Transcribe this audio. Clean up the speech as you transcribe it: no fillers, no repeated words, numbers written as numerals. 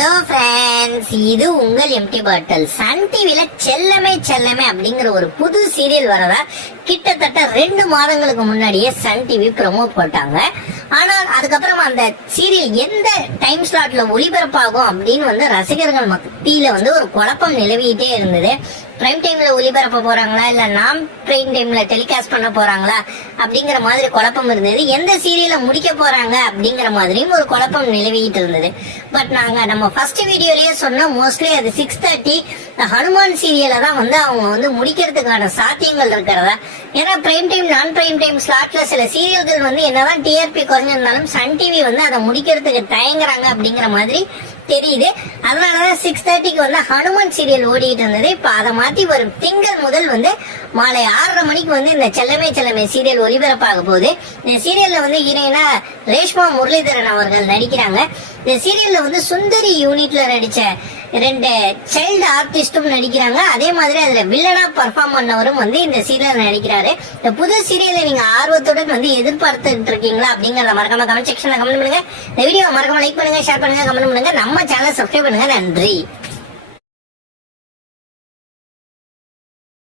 Hello friends, இது உங்கள் empty பாட்டில். Sun டிவில செல்லமே செல்லமே அப்படிங்கிற ஒரு புது சீரியல் வரதா கிட்டத்தட்ட 2 மாதங்களுக்கு முன்னாடியே சன் டிவி ப்ரோமோ போட்டாங்க. ஆனால் அதுக்கப்புறமா அந்த சீரியல் எந்த டைம் ஸ்லாட்ல ஒளிபரப்பாகும் அப்படின்னு ரசிகர்கள் மத்தியில ஒரு குழப்பம் நிலவிட்டே இருந்தது. பிரைம் டைம்ல ஒளிபரப்ப போறாங்களா இல்ல நாம் பிரைம் டைம்ல டெலிகாஸ்ட் பண்ண போறாங்களா அப்படிங்கிற மாதிரி குழப்பம் இருந்தது. எந்த சீரியலை முடிக்க போறாங்க அப்படிங்கிற மாதிரியும் ஒரு குழப்பம் நிலவிட்டு இருந்தது. பட் நாங்க நம்ம ஃபர்ஸ்ட் வீடியோலயே சொன்ன மோஸ்ட்லி அது 6:30 ஹனுமான் சீரியலை தான் அவங்க முடிக்கிறதுக்கான சாத்தியங்கள் இருக்கிறதா. ஏன்னா பிரைம் டைம் நான் பிரைம் டைம் ஸ்லாட்ல சில சீரியல்கள் என்னதான் டிஆர்பி குறைஞ்சிருந்தாலும் சன் டிவி அதை முடிக்கிறதுக்கு தயங்குறாங்க அப்படிங்கிற மாதிரி தெரியுது. அதனாலதான் 6:30க்கு ஹனுமான் சீரியல் ஓடிட்டு இருந்தது. இப்ப அதை மாத்தி வரும் திங்கள் முதல் மாலை 6:30 மணிக்கு இந்த செல்லமே செல்லமே சீரியல் ஒளிபரப்பாக போகுது. இந்த சீரியல்ல ஹீரோயினா ரேஷ்மா முரளிதரன் அவர்கள் நடிக்கிறாங்க. இந்த சீரியல்ல சுந்தரி யூனிட்ல நடிச்ச 2 சைல்டு ஆர்டிஸ்டும் நடிக்கிறாங்க. அதே மாதிரி அதுல வில்லனா பர்ஃபார்ம் பண்ணவரும் இந்த சீரியல் நடிக்கிறாரு. இந்த புது சீரியலை நீங்க ஆர்வத்துடன் எதிர்பார்த்துட்டு இருக்கீங்களா அப்படிங்கறத மறக்காம கமெண்ட் செக்ஷன்ல கமெண்ட் பண்ணுங்க. இந்த வீடியோ மறக்காம லைக் பண்ணுங்க, ஷேர் பண்ணுங்க, கமெண்ட் பண்ணுங்க. நம்ம சேனல் சப்ஸ்கிரைப் பண்ணுங்க. நன்றி.